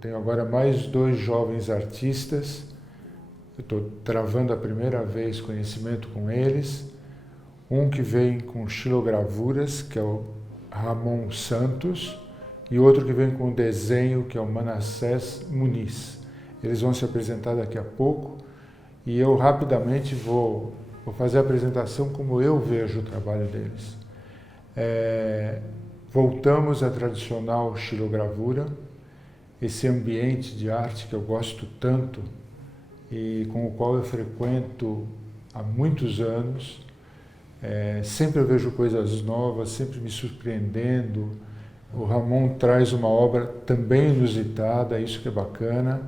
tenho agora mais 2 jovens artistas. Eu estou travando a primeira vez conhecimento com eles. Um que vem com xilogravuras, que é o Ramon Santos, e outro que vem com desenho, que é o Manassés Muniz. Eles vão se apresentar daqui a pouco e eu rapidamente vou fazer a apresentação como eu vejo o trabalho deles. Voltamos à tradicional xilogravura, esse ambiente de arte que eu gosto tanto e com o qual eu frequento há muitos anos. Sempre eu vejo coisas novas, sempre me surpreendendo. O Ramon traz uma obra também inusitada, isso que é bacana,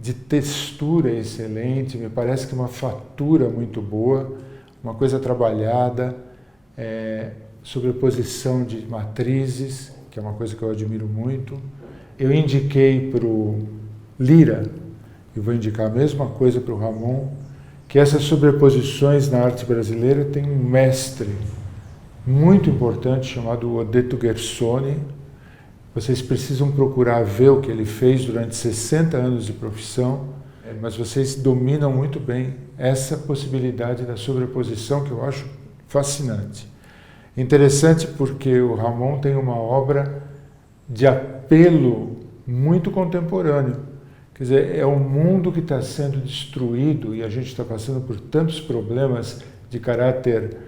de textura excelente, me parece que uma fatura muito boa, uma coisa trabalhada, sobreposição de matrizes, que é uma coisa que eu admiro muito. Eu indiquei para o Lira, e vou indicar a mesma coisa para o Ramon, que essas sobreposições na arte brasileira tem um mestre muito importante chamado Odeto Gersoni. Vocês precisam procurar ver o que ele fez durante 60 anos de profissão, mas vocês dominam muito bem essa possibilidade da sobreposição que eu acho fascinante. Interessante porque o Ramon tem uma obra de apelo muito contemporâneo. Quer dizer, é um mundo que está sendo destruído e a gente está passando por tantos problemas de caráter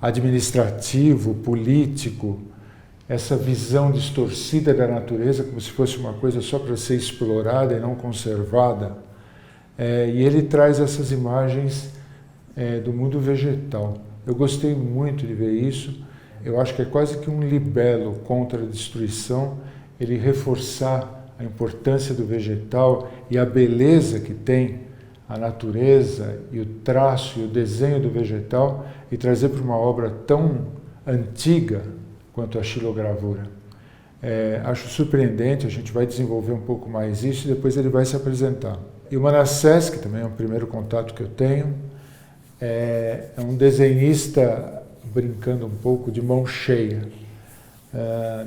administrativo, político, essa visão distorcida da natureza como se fosse uma coisa só para ser explorada e não conservada. E ele traz essas imagens do mundo vegetal. Eu gostei muito de ver isso. Eu acho que é quase que um libelo contra a destruição, ele reforçar a importância do vegetal e a beleza que tem a natureza e o traço e o desenho do vegetal e trazer para uma obra tão antiga quanto a xilogravura. Acho surpreendente, a gente vai desenvolver um pouco mais isso e depois ele vai se apresentar. E o Manassés, que também é o primeiro contato que eu tenho, é um desenhista, brincando um pouco, de mão cheia.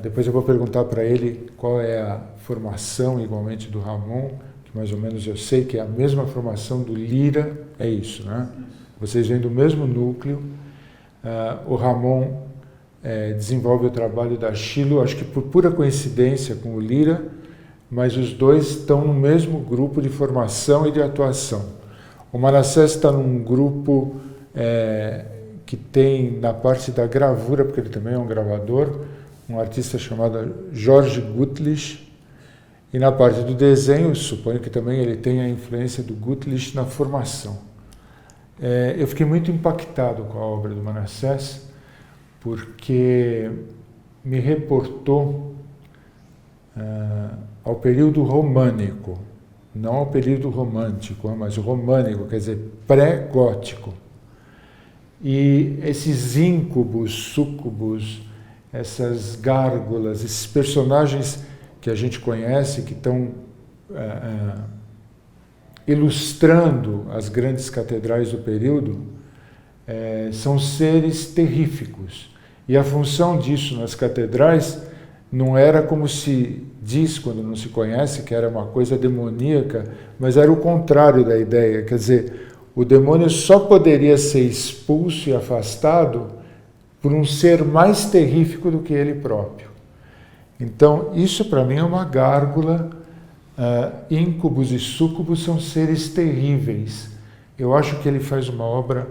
Depois eu vou perguntar para ele qual é a formação, igualmente, do Ramon, que mais ou menos eu sei que é a mesma formação do Lira, é isso, né? Vocês vêm do mesmo núcleo. O Ramon desenvolve o trabalho da Xilo, acho que por pura coincidência com o Lira, mas os dois estão no mesmo grupo de formação e de atuação. O Manassés está num grupo que tem na parte da gravura, porque ele também é um gravador, um artista chamado Jorge Gutlich, e na parte do desenho, suponho que também ele tem a influência do Gutlich na formação. Eu fiquei muito impactado com a obra do Manassés, porque me reportou ao período românico, não ao período romântico, mas o românico, quer dizer, pré-gótico. E esses íncubos, súcubos, essas gárgulas, esses personagens que a gente conhece, que estão ilustrando as grandes catedrais do período, são seres terríficos. E a função disso nas catedrais não era como se diz quando não se conhece, que era uma coisa demoníaca, mas era o contrário da ideia. Quer dizer, o demônio só poderia ser expulso e afastado por um ser mais terrífico do que ele próprio. Então, isso para mim é uma gárgula. Íncubos e súcubos são seres terríveis. Eu acho que ele faz uma obra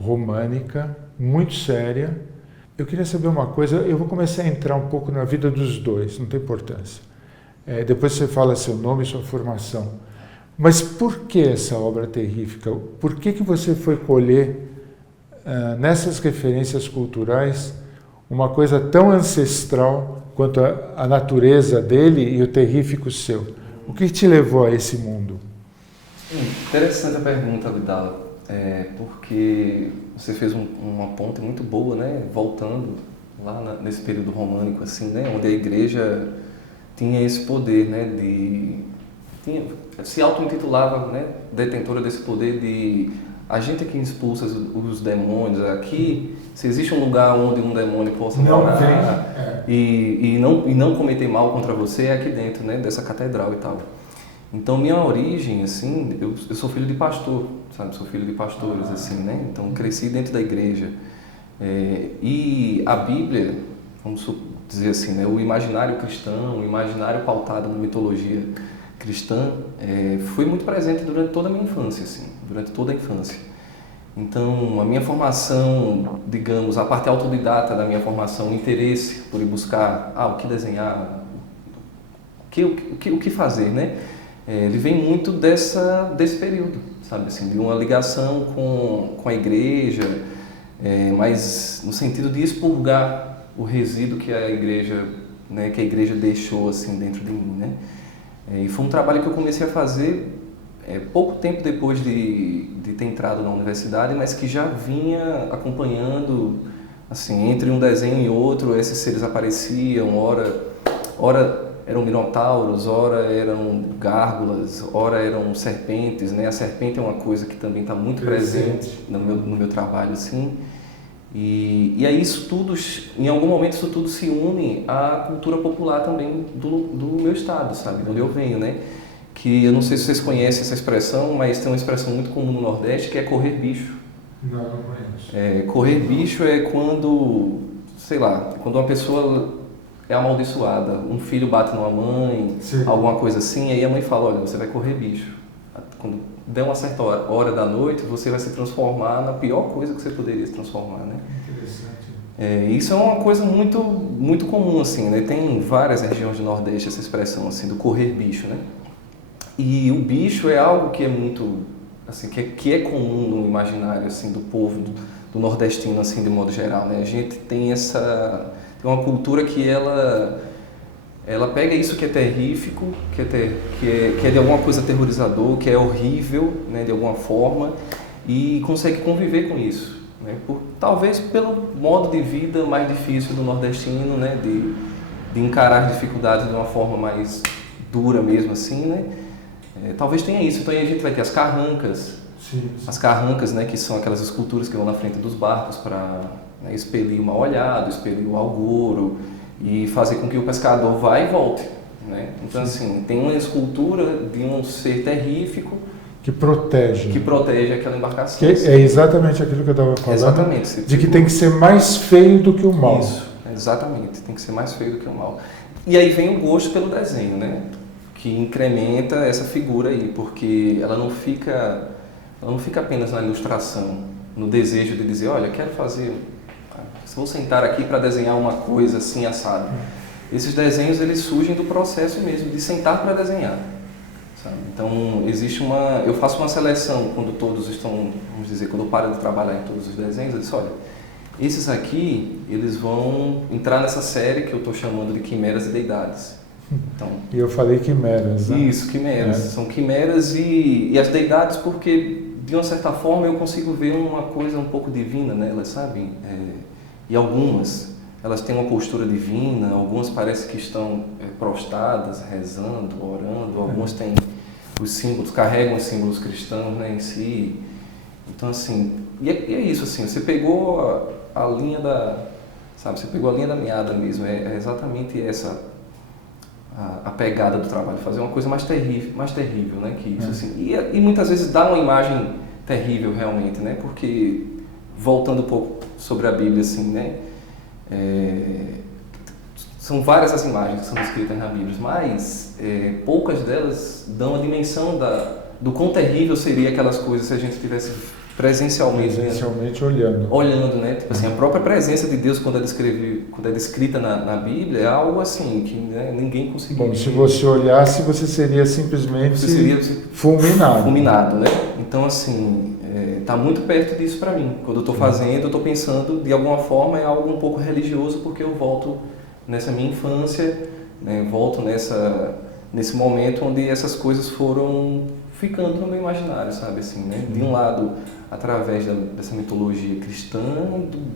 românica, muito séria. Eu queria saber uma coisa, eu vou começar a entrar um pouco na vida dos dois, não tem importância. Depois você fala seu nome e sua formação. Mas por que essa obra terrífica? Por que você foi colher nessas referências culturais uma coisa tão ancestral quanto a natureza dele e o terrífico seu? O que te levou a esse mundo? Interessante a pergunta, Abdala, porque você fez uma ponte muito boa, né? Voltando lá nesse período românico, assim, né? Onde a igreja tinha esse poder, né? Se auto-intitulava, né? Detentora desse poder de a gente que expulsa os demônios. Aqui, se existe um lugar onde um demônio possa morar e não cometer mal contra você, é aqui dentro, né, dessa catedral e tal. Então, minha origem, assim, eu sou filho de pastor, sabe? Sou filho de pastores, assim, né? Então, cresci dentro da igreja. E a Bíblia, vamos dizer assim, né? O imaginário cristão, o imaginário pautado na mitologia cristã, foi muito presente durante toda a minha infância, assim, durante toda a infância. Então, a minha formação, digamos, a parte autodidata da minha formação, o interesse por ir buscar, o que desenhar, o que fazer, né? Ele vem muito desse período, sabe, assim, de uma ligação com a igreja, mas no sentido de expurgar o resíduo que a igreja, né, que a igreja deixou assim dentro de mim, né? E foi um trabalho que eu comecei a fazer pouco tempo depois de ter entrado na universidade, mas que já vinha acompanhando, assim, entre um desenho e outro, esses seres apareciam, ora eram minotauros, ora eram gárgulas, ora eram serpentes, né? A serpente é uma coisa que também está muito presente no meu trabalho, assim. E aí isso tudo, em algum momento isso tudo se une à cultura popular também do meu estado, sabe? De onde eu venho, né? Que eu não sei se vocês conhecem essa expressão, mas tem uma expressão muito comum no Nordeste que é correr bicho. Não conheço. Correr bicho é quando, sei lá, quando uma pessoa é amaldiçoada, um filho bate numa mãe, sim, alguma coisa assim, aí a mãe fala, olha, você vai correr bicho. Quando der uma certa hora da noite, você vai se transformar na pior coisa que você poderia se transformar, né? Interessante. Isso é uma coisa muito, muito comum, assim, né? Tem várias regiões do Nordeste essa expressão, assim, do correr bicho, né? E o bicho é algo que é muito, assim, que é comum no imaginário, assim, do povo, do nordestino, assim, de modo geral, né? A gente tem uma cultura que ela pega isso que é terrífico, que é de alguma coisa aterrorizador, que é horrível, né, de alguma forma, e consegue conviver com isso, né? Talvez pelo modo de vida mais difícil do nordestino, né, de encarar as dificuldades de uma forma mais dura mesmo, assim, né? Talvez tenha isso. Então aí a gente vai ter as carrancas. Sim. As carrancas, né, que são aquelas esculturas que vão na frente dos barcos para, né, expelir o mal-olhado, expelir o algouro e fazer com que o pescador vá e volte, né? Então, assim, tem uma escultura de um ser terrífico que protege aquela embarcação. Que é exatamente aquilo que eu estava falando. Exatamente. De que tem que ser mais feio do que o mal. Isso, exatamente. Tem que ser mais feio do que o mal. E aí vem o gosto pelo desenho, né? Que incrementa essa figura aí, porque ela não fica apenas na ilustração, no desejo de dizer, olha, quero fazer, vou sentar aqui para desenhar uma coisa assim, assado. Esses desenhos, eles surgem do processo mesmo, de sentar para desenhar, sabe? Então, eu faço uma seleção quando todos estão, vamos dizer, quando eu paro de trabalhar em todos os desenhos, eu disse, olha, esses aqui, eles vão entrar nessa série que eu estou chamando de Quimeras e Deidades. Então, e eu falei quimeras, né? Isso, quimeras. São quimeras e as deidades porque, de uma certa forma, eu consigo ver uma coisa um pouco divina nelas, sabe? E algumas, elas têm uma postura divina, algumas parecem que estão prostradas, rezando, orando, algumas têm os símbolos, carregam os símbolos cristãos, né, em si. Então, assim, e é isso, assim, você pegou a linha você pegou a linha da meada mesmo, é exatamente essa a pegada do trabalho, fazer uma coisa mais terrível, né, que isso, assim. E muitas vezes dá uma imagem terrível realmente, né, porque, voltando um pouco sobre a Bíblia, assim, né, são várias as imagens que são descritas na Bíblia, mas poucas delas dão a dimensão do quão terrível seria aquelas coisas se a gente tivesse presencialmente olhando, né? Tipo assim, a própria presença de Deus quando é descrita na Bíblia é algo assim que, né, ninguém conseguiria. Bom, se você olhasse, você seria simplesmente fulminado, né? Então, assim, tá muito perto disso para mim. Quando eu estou fazendo, eu estou pensando de alguma forma é algo um pouco religioso porque eu volto nessa minha infância, né? Volto nesse momento onde essas coisas foram ficando no meu imaginário, sabe, assim, né? De um lado, através dessa mitologia cristã,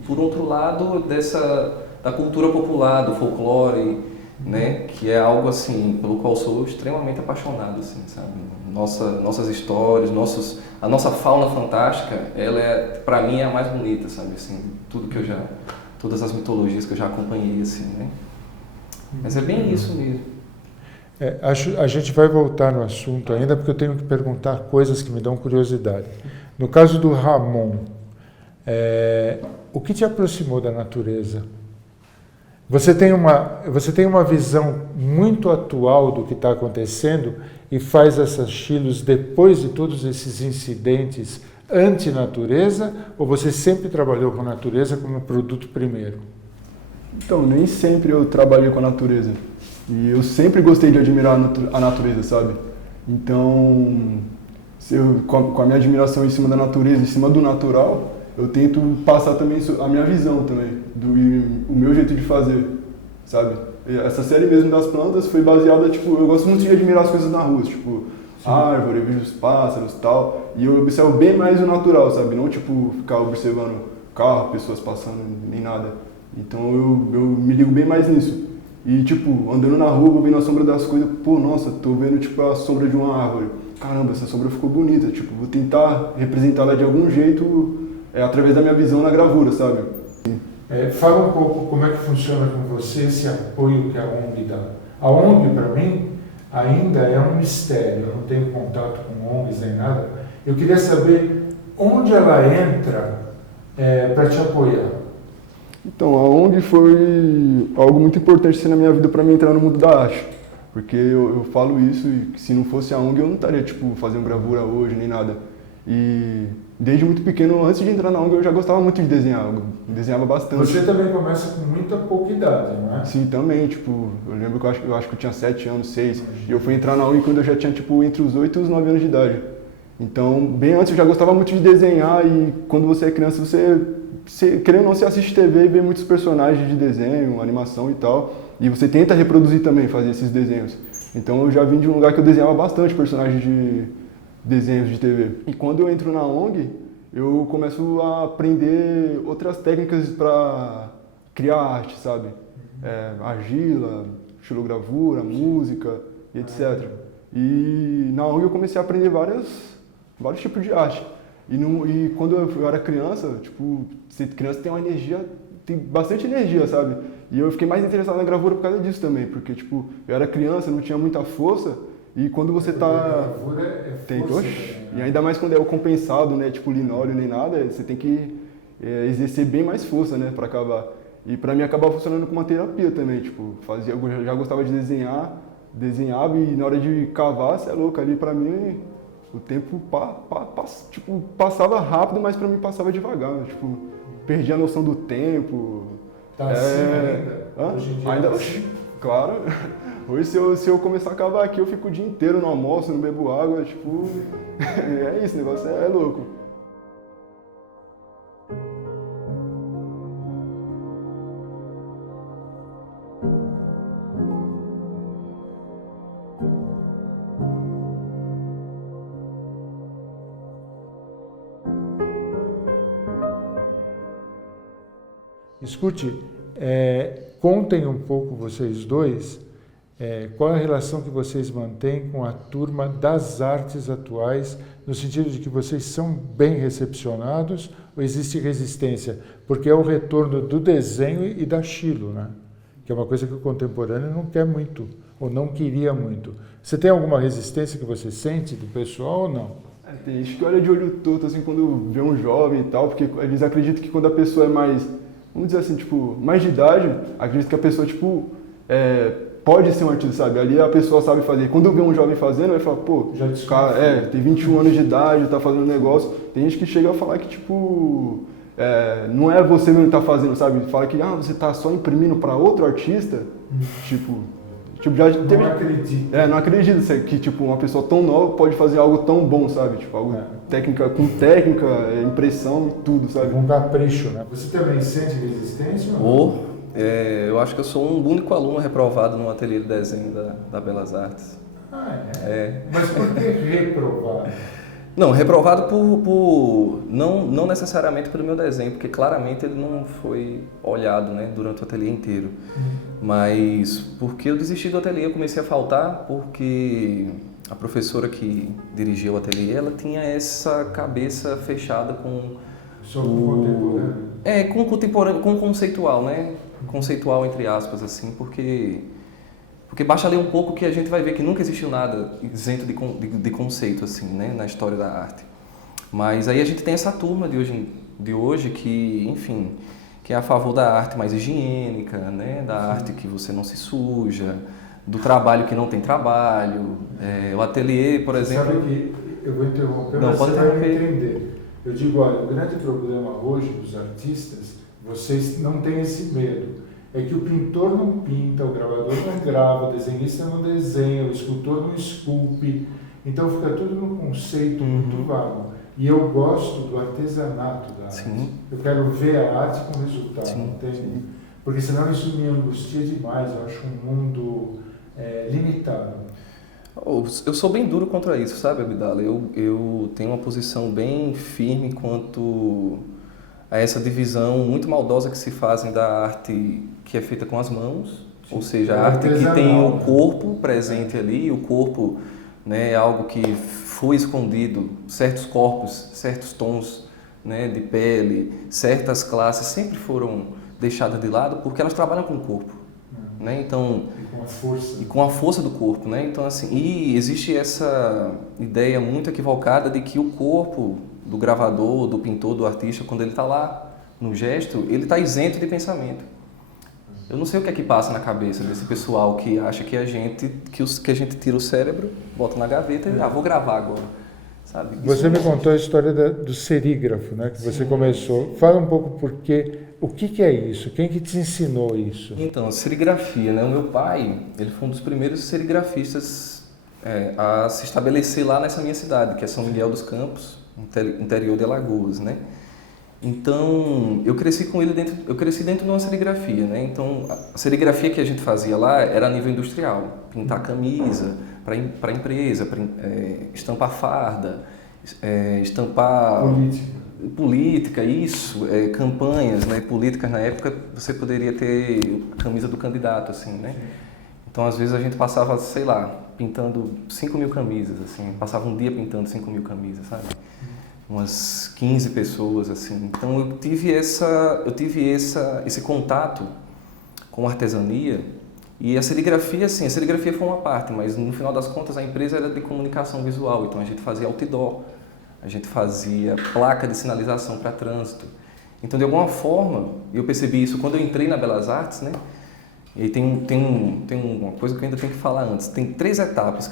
por outro lado, da cultura popular, do folclore, né? Que é algo, assim, pelo qual sou extremamente apaixonado, assim, sabe? Nossas histórias, a nossa fauna fantástica, ela para mim, é a mais bonita, sabe, assim, todas as mitologias que eu já acompanhei, assim, né? Mas é bem isso mesmo. A gente vai voltar no assunto ainda, porque eu tenho que perguntar coisas que me dão curiosidade. No caso do Ramon, o que te aproximou da natureza? Você tem uma visão muito atual do que está acontecendo e faz essas estilos depois de todos esses incidentes anti-natureza, ou você sempre trabalhou com a natureza como produto primeiro? Então, nem sempre eu trabalhei com a natureza. E eu sempre gostei de admirar a natureza, sabe? Então, com a minha admiração em cima da natureza, em cima do natural, eu tento passar também a minha visão também, o meu jeito de fazer, sabe? E essa série mesmo das plantas foi baseada, tipo, eu gosto muito de admirar as coisas na rua, tipo, sim, árvore, eu vejo os pássaros e tal, e eu observo bem mais o natural, sabe? Não, tipo, ficar observando carro, pessoas passando, nem nada. Então eu me ligo bem mais nisso. E, tipo, andando na rua, vou vendo a sombra das coisas, pô, nossa, tô vendo, tipo, a sombra de uma árvore. Caramba, essa sombra ficou bonita, tipo, vou tentar representá-la de algum jeito através da minha visão na gravura, sabe? Fala um pouco como é que funciona com você esse apoio que a ONG dá. A ONG, para mim, ainda é um mistério, eu não tenho contato com ONGs nem nada. Eu queria saber onde ela entra para te apoiar. Então, a ONG foi algo muito importante assim, na minha vida para mim entrar no mundo da arte. Porque eu falo isso e se não fosse a ONG eu não estaria, tipo, fazendo gravura hoje, nem nada. E desde muito pequeno, antes de entrar na ONG, eu já gostava muito de desenhar, eu desenhava bastante. Você também começa com muita pouca idade, não é? Sim, também, tipo, eu lembro que eu acho que eu tinha 7 anos, 6, e eu fui entrar na ONG quando eu já tinha, tipo, entre os 8 e os 9 anos de idade. Então, bem antes eu já gostava muito de desenhar e quando você é criança, querendo ou não, você assiste TV e vê muitos personagens de desenho, animação e tal, e você tenta reproduzir também, fazer esses desenhos. Então eu já vim de um lugar que eu desenhava bastante personagens de desenhos de TV. E quando eu entro na ONG, eu começo a aprender outras técnicas para criar arte, sabe? Argila, xilogravura, música e etc. E na ONG eu comecei a aprender vários tipos de arte. E quando eu era criança, tipo, criança tem uma energia, tem bastante energia, sabe? E eu fiquei mais interessado na gravura por causa disso também, porque, tipo, eu era criança, não tinha muita força, e quando você tá... A gravura tem, força oxe, também, né? E ainda mais quando é o compensado, né, tipo linóleo nem nada, você tem que exercer bem mais força, né, pra acabar. E pra mim acabava funcionando como uma terapia também, tipo, eu já gostava de desenhava e na hora de cavar, você é louco, ali pra mim... O tempo tipo, passava rápido, mas pra mim passava devagar. Tipo, perdi a noção do tempo. Tá assim ainda? Hoje em dia ainda, tá assim? Claro. Hoje se eu começar a cavar aqui, eu fico o dia inteiro no almoço, não bebo água, tipo... É isso, o negócio é louco. Escute, contem um pouco vocês dois qual é a relação que vocês mantêm com a turma das artes atuais, no sentido de que vocês são bem recepcionados ou existe resistência? Porque é o retorno do desenho e da estilo, né? Que é uma coisa que o contemporâneo não quer muito, ou não queria muito. Você tem alguma resistência que você sente do pessoal ou não? Tem gente que olha de olho torto assim quando vê um jovem e tal, porque eles acreditam que quando a pessoa é mais, vamos dizer assim, tipo, mais de idade, acredito que a pessoa, tipo, pode ser um artista, sabe? Ali a pessoa sabe fazer. Quando vê um jovem fazendo, vai falar, pô, o cara tem 21 anos de idade, tá fazendo um negócio. Tem gente que chega a falar que, tipo, não é você mesmo que tá fazendo, sabe? Fala que, você tá só imprimindo pra outro artista. Tipo, já teve... Não acredito. Não acredito que, tipo, uma pessoa tão nova pode fazer algo tão bom, sabe? Tipo, algo com técnica, impressão e tudo, sabe? Um capricho, né? Você também sente resistência ou não? Eu acho que eu sou um único aluno reprovado no ateliê de desenho da Belas Artes. Mas por que reprovado? Não, reprovado não necessariamente pelo meu desenho, porque claramente ele não foi olhado, né, durante o ateliê inteiro. Mas porque eu desisti do ateliê, eu comecei a faltar porque a professora que dirigia o ateliê, ela tinha essa cabeça fechada com com o contemporâneo, com o conceitual, né? Conceitual entre aspas, assim, porque Porque basta ler um pouco que a gente vai ver que nunca existiu nada isento de conceito, assim, né, na história da arte. Mas aí a gente tem essa turma de hoje que, enfim, que é a favor da arte mais higiênica, né, da arte que você não se suja, do trabalho que não tem trabalho. O ateliê, por exemplo... Sabe que eu vou interromper, não, mas pode você vai interromper. entender. Eu digo, olha, o grande problema hoje dos artistas, vocês não têm esse medo. É que o pintor não pinta, o gravador não grava, o desenhista não desenha, o escultor não esculpe. Então fica tudo num conceito muito vago. E eu gosto do artesanato da arte. Sim. Eu quero ver a arte com resultado, Sim. entende? Porque senão isso me angustia demais. Eu acho um mundo limitado. Eu sou bem duro contra isso, sabe, Abdala? Eu tenho uma posição bem firme quanto a essa divisão muito maldosa que se fazem da arte que é feita com as mãos, ou seja, a arte que tem o corpo presente ali, o corpo, né, é algo que foi escondido, certos corpos, certos tons, né, de pele, certas classes sempre foram deixadas de lado porque elas trabalham com o corpo, né? Então, E com a força do corpo, né? Então, assim, e existe essa ideia muito equivocada de que o corpo do gravador, do pintor, do artista, quando ele está lá no gesto, ele está isento de pensamento. Eu não sei o que é que passa na cabeça desse pessoal que acha que a gente tira o cérebro, bota na gaveta e vou gravar agora, sabe? Você me contou a história do serígrafo, né? Que você começou. Fala um pouco o que é isso? Quem que te ensinou isso? Então, serigrafia, né? O meu pai, ele foi um dos primeiros serigrafistas a se estabelecer lá nessa minha cidade, que é São Miguel dos Campos, interior de Alagoas, né? Então, eu cresci com ele dentro de uma serigrafia, né? Então, a serigrafia que a gente fazia lá era a nível industrial, pintar camisa para empresa, estampar farda, estampar política, isso, campanhas, né, políticas. Na época você poderia ter a camisa do candidato, assim, né? Então, às vezes a gente passava, sei lá, pintando 5.000 camisas, assim, passava um dia pintando 5.000 camisas, sabe? Umas 15 pessoas, assim. Então eu tive esse contato com artesania e a serigrafia, assim, a serigrafia foi uma parte, mas no final das contas a empresa era de comunicação visual, então a gente fazia outdoor, a gente fazia placa de sinalização para trânsito. Então, de alguma forma, eu percebi isso quando eu entrei na Belas Artes, né? E aí tem uma coisa que eu ainda tenho que falar antes. Tem 3 etapas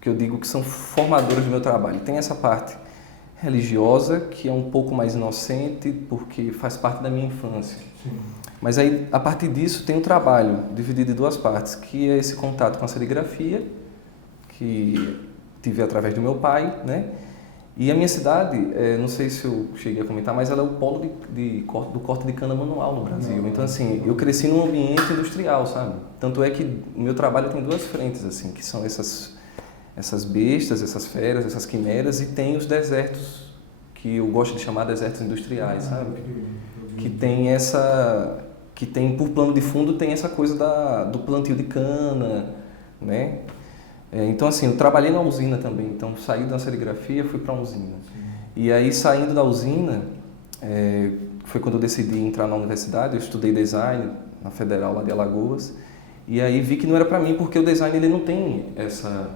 que eu digo que são formadoras do meu trabalho. Tem essa parte religiosa, que é um pouco mais inocente, porque faz parte da minha infância. Sim. Mas aí, a partir disso, tem o trabalho dividido em 2 partes, que é esse contato com a serigrafia, que tive através do meu pai, né? E a minha cidade, não sei se eu cheguei a comentar, mas ela é o polo do corte de cana manual no Brasil. Então, assim, eu cresci num ambiente industrial, sabe? Tanto é que o meu trabalho tem 2 frentes, assim, que são essas bestas, essas feras, essas quimeras, e tem os desertos, que eu gosto de chamar desertos industriais, sabe? Que tem por plano de fundo, tem essa coisa do plantio de cana, né? Então, assim, eu trabalhei na usina também, então saí da serigrafia, fui para a usina. E aí, saindo da usina, foi quando eu decidi entrar na universidade, eu estudei design na Federal lá de Alagoas, e aí vi que não era para mim, porque o design ele não tem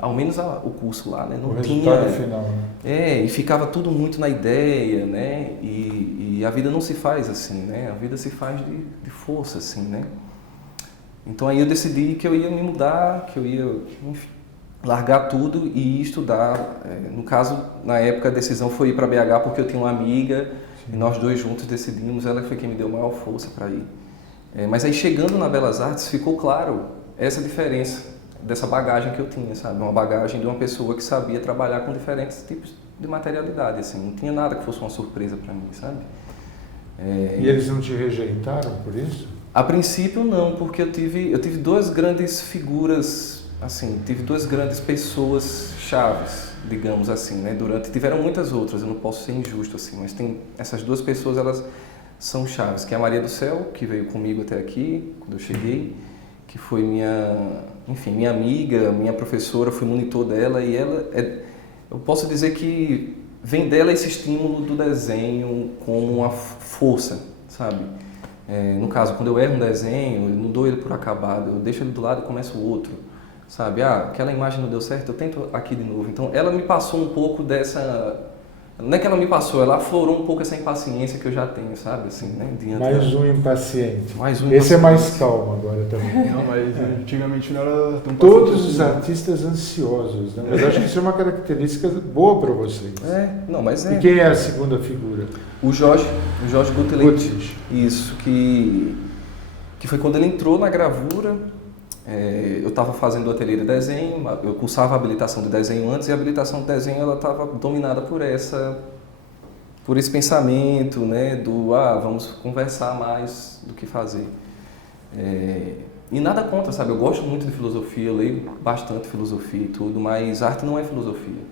ao menos o curso lá, né? Não tinha. Final, né? E ficava tudo muito na ideia, né? E a vida não se faz assim, né? A vida se faz de força, assim, né? Então aí eu decidi que eu ia me mudar, que eu ia, enfim, largar tudo e ir estudar. No caso, na época a decisão foi ir para BH porque eu tinha uma amiga. Sim. E nós 2 juntos decidimos, ela foi quem me deu maior força para ir. Mas aí, chegando na Belas Artes, ficou claro essa diferença dessa bagagem que eu tinha, sabe? Uma bagagem de uma pessoa que sabia trabalhar com diferentes tipos de materialidade, assim. Não tinha nada que fosse uma surpresa para mim, sabe? E eles não te rejeitaram por isso? A princípio, não, porque eu tive 2 grandes figuras, assim, tive 2 grandes pessoas chaves, digamos assim, né? Tiveram muitas outras, eu não posso ser injusto, assim, mas tem essas 2 pessoas, elas são chaves, que é a Maria do Céu, que veio comigo até aqui, quando eu cheguei, que foi minha amiga, minha professora, fui monitor dela, e ela, eu posso dizer que vem dela esse estímulo do desenho como uma força, sabe? No caso, quando eu erro um desenho, eu não dou ele por acabado, eu deixo ele do lado e começo o outro, sabe? Aquela imagem não deu certo, eu tento aqui de novo. Então, ela me passou um pouco dessa... Não é que ela me passou, ela aflorou um pouco essa impaciência que eu já tenho, sabe? Assim, né? Mais um impaciente. Mais um Esse impaciente. é mais calmo agora também. Não, mas antigamente não era tão Todos os artistas ansiosos, né? Mas acho que isso é uma característica boa para vocês. Não, mas é. E quem é a segunda figura? O Jorge Guteleit. Gutlich. Isso, que foi quando ele entrou na gravura. Eu estava fazendo o ateliê de desenho, eu cursava a habilitação de desenho antes, e a habilitação de desenho ela estava dominada por esse pensamento, né, vamos conversar mais do que fazer. E nada contra, sabe? Eu gosto muito de filosofia, eu leio bastante filosofia e tudo, mas arte não é filosofia.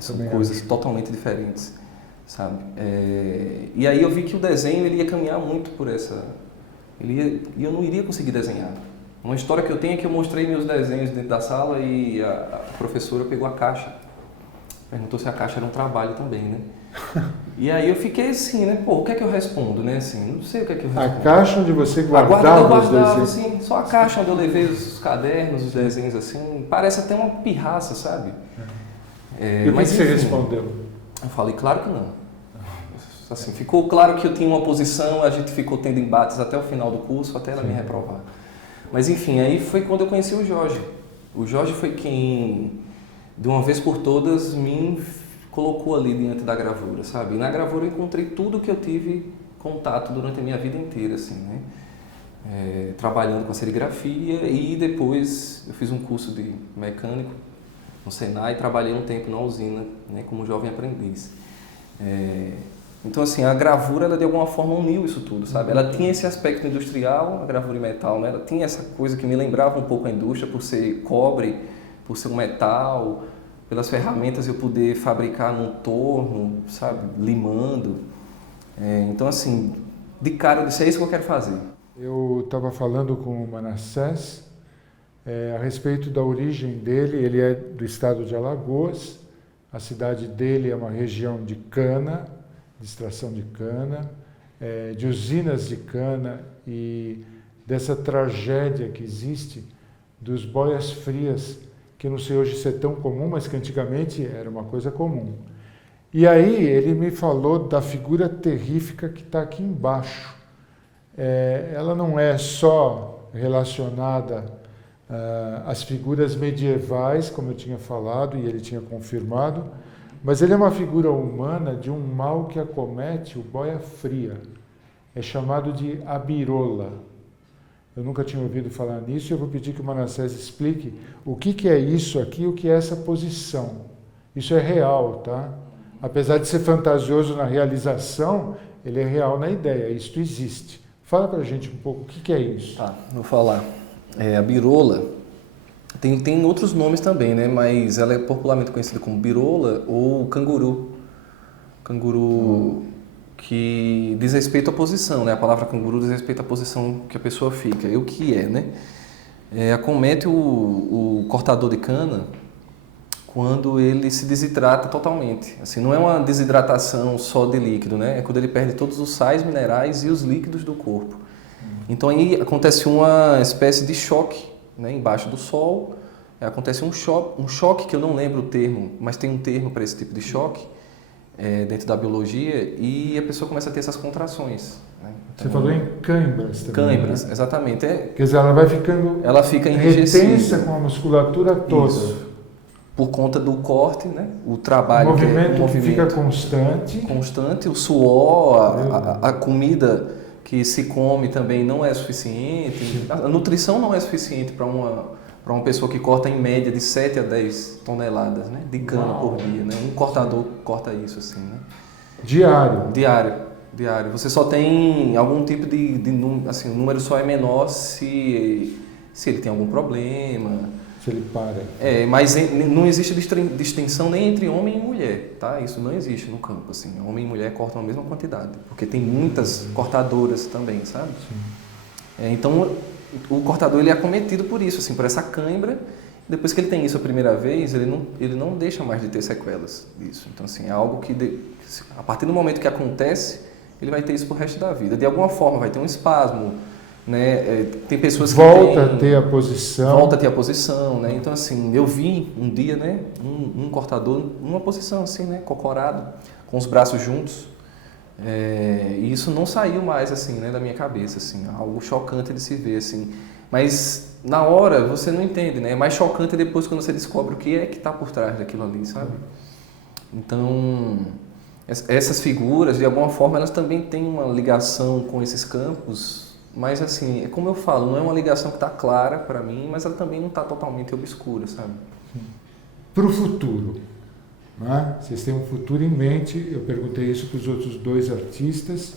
São coisas totalmente diferentes, sabe? E aí eu vi que o desenho ele ia caminhar muito por essa... E eu não iria conseguir desenhar. Uma história que eu tenho é que eu mostrei meus desenhos dentro da sala e a professora pegou a caixa. Perguntou se a caixa era um trabalho também, né? E aí eu fiquei assim, né? Pô, o que é que eu respondo, né? Assim, não sei o que é que eu respondo. A caixa onde você guardava os desenhos? Assim, só a caixa onde eu levei os cadernos, os desenhos, assim. Parece até uma pirraça, sabe? E o que você respondeu? Eu falei, claro que não. Assim, ficou claro que eu tinha uma posição, a gente ficou tendo embates até o final do curso, até ela me reprovar. Mas enfim, aí foi quando eu conheci o Jorge. O Jorge foi quem, de uma vez por todas, me colocou ali diante da gravura, sabe? E na gravura eu encontrei tudo que eu tive contato durante a minha vida inteira, assim, né? Trabalhando com a serigrafia e depois eu fiz um curso de mecânico no Senai e trabalhei um tempo na usina, né, como jovem aprendiz. Então, assim, a gravura, ela de alguma forma uniu isso tudo, sabe? Ela tinha esse aspecto industrial, a gravura em metal, né? Ela tinha essa coisa que me lembrava um pouco a indústria, por ser cobre, por ser um metal, pelas ferramentas eu poder fabricar num torno, sabe? Limando. Então, assim, de cara eu disse, é isso que eu quero fazer. Eu estava falando com o Manassés a respeito da origem dele. Ele é do estado de Alagoas, a cidade dele é uma região de cana, de extração de cana, de usinas de cana e dessa tragédia que existe dos boias frias, que eu não sei hoje se é tão comum, mas que antigamente era uma coisa comum. E aí ele me falou da figura terrífica que está aqui embaixo. Ela não é só relacionada às figuras medievais, como eu tinha falado e ele tinha confirmado, mas ele é uma figura humana de um mal que acomete o boia fria. É chamado de abirola. Eu nunca tinha ouvido falar nisso e eu vou pedir que o Manassés explique o que é isso aqui, o que é essa posição. Isso é real, tá? Apesar de ser fantasioso na realização, ele é real na ideia, isto existe. Fala pra gente um pouco o que é isso. Tá, vou falar. A birola... Tem outros nomes também, né? Mas ela é popularmente conhecida como birola ou canguru. Canguru que diz respeito à posição, né? A palavra canguru diz respeito à posição que a pessoa fica. E o que é, né? Acomete o cortador de cana quando ele se desidrata totalmente. Assim, não é uma desidratação só de líquido, né? É quando ele perde todos os sais minerais e os líquidos do corpo. Então aí acontece uma espécie de choque, né, embaixo do sol, acontece um choque que eu não lembro o termo, mas tem um termo para esse tipo de choque dentro da biologia, e a pessoa começa a ter essas contrações. Né? Então, você falou em câimbras também. Câimbras, né? Exatamente. Quer dizer, ela vai ficando retensa com a musculatura toda. Isso. Por conta do corte, né? O trabalho. O movimento fica constante. Constante, o suor, a comida que se come também não é suficiente. A nutrição não é suficiente para uma pessoa que corta em média de 7 a 10 toneladas, né, de cana por dia. Né? Um cortador corta isso assim. Né? Diário. Você só tem algum tipo de assim, o número só é menor se ele tem algum problema. Se ele para. Mas não existe distinção nem entre homem e mulher, tá? Isso não existe no campo, assim. Homem e mulher cortam a mesma quantidade, porque tem muitas cortadoras também, sabe? Então, o cortador ele é acometido por isso, assim, por essa cãibra. Depois que ele tem isso a primeira vez, ele não deixa mais de ter sequelas disso. Então, assim, é algo que a partir do momento que acontece, ele vai ter isso pro resto da vida. De alguma forma vai ter um espasmo, né? Tem pessoas que volta a ter a posição. Volta a ter a posição, né? Então assim, eu vi um dia, né, um cortador numa posição assim, né, cocorado, com os braços juntos. E isso não saiu mais assim, né, da minha cabeça, assim, algo chocante de se ver assim. Mas na hora você não entende, né? É mais chocante depois quando você descobre o que é que está por trás daquilo ali, sabe? Então, essas figuras, de alguma forma, elas também têm uma ligação com esses campos, mas assim, é como eu falo, não é uma ligação que está clara para mim, mas ela também não está totalmente obscura, sabe? Para o futuro, né? Vocês têm um futuro em mente, eu perguntei isso para os outros dois artistas,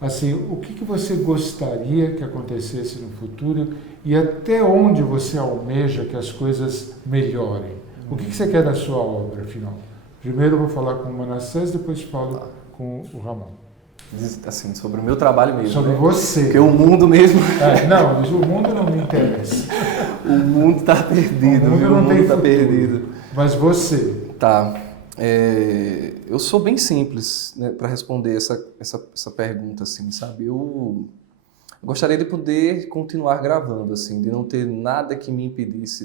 assim, o que você gostaria que acontecesse no futuro e até onde você almeja que as coisas melhorem? O que você quer da sua obra, afinal? Primeiro eu vou falar com o Manassés, depois falo com o Ramon. Assim, sobre o meu trabalho mesmo. Sobre né? você. Porque o mundo mesmo... não, o mundo não me interessa. O mundo está perdido, o mundo está perdido. Mas você? Tá. Eu sou bem simples, né, para responder essa pergunta, assim, sabe? Eu gostaria de poder continuar gravando, assim, de não ter nada que me impedisse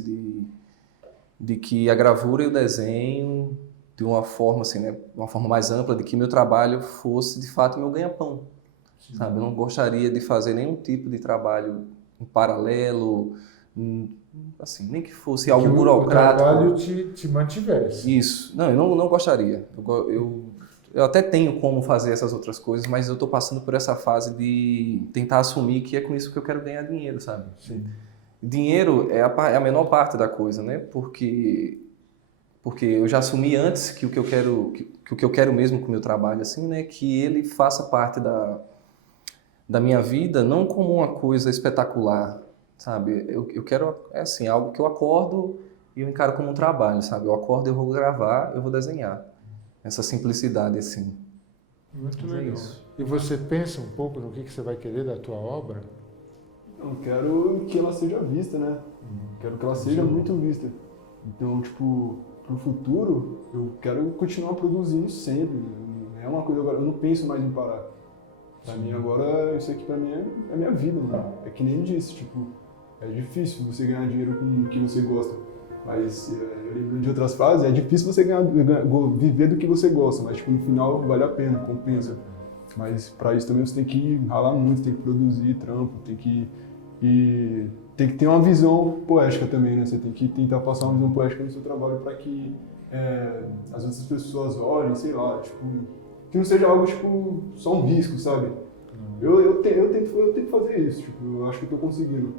de que a gravura e o desenho, de uma forma, assim, né, uma forma mais ampla, de que meu trabalho fosse, de fato, meu ganha-pão, sabe? Eu não gostaria de fazer nenhum tipo de trabalho em paralelo, assim, nem que fosse algo burocrático. Que o trabalho te mantivesse. Isso. Não, eu não gostaria. Eu até tenho como fazer essas outras coisas, mas eu estou passando por essa fase de tentar assumir que é com isso que eu quero ganhar dinheiro, sabe? Sim. Dinheiro é a menor parte da coisa, né? Porque eu já assumi antes que o que eu quero mesmo com o meu trabalho, assim, né? Que ele faça parte da minha vida, não como uma coisa espetacular, sabe? Eu quero, assim, algo que eu acordo e eu encaro como um trabalho, sabe? Eu acordo, eu vou gravar, eu vou desenhar. Essa simplicidade, assim. Muito legal. legal. E você pensa um pouco no que você vai querer da tua obra? Eu quero que ela seja vista, né? Quero que ela seja muito vista. Então, tipo, pro futuro, eu quero continuar produzindo sempre. Não é uma coisa agora, eu não penso mais em parar. Pra mim agora, isso aqui pra mim é minha vida, mano. É que nem eu disse, tipo, é difícil você ganhar dinheiro com o que você gosta. Mas eu lembro de outras fases, é difícil você viver do que você gosta, mas tipo, no final vale a pena, compensa. Mas para isso também você tem que ralar muito, tem que produzir trampo, tem que ter uma visão poética também, né? Você tem que tentar passar uma visão poética no seu trabalho para que as outras pessoas olhem, sei lá, tipo, que não seja algo tipo só um risco, sabe? Eu tento fazer isso, tipo, eu acho que eu tô conseguindo.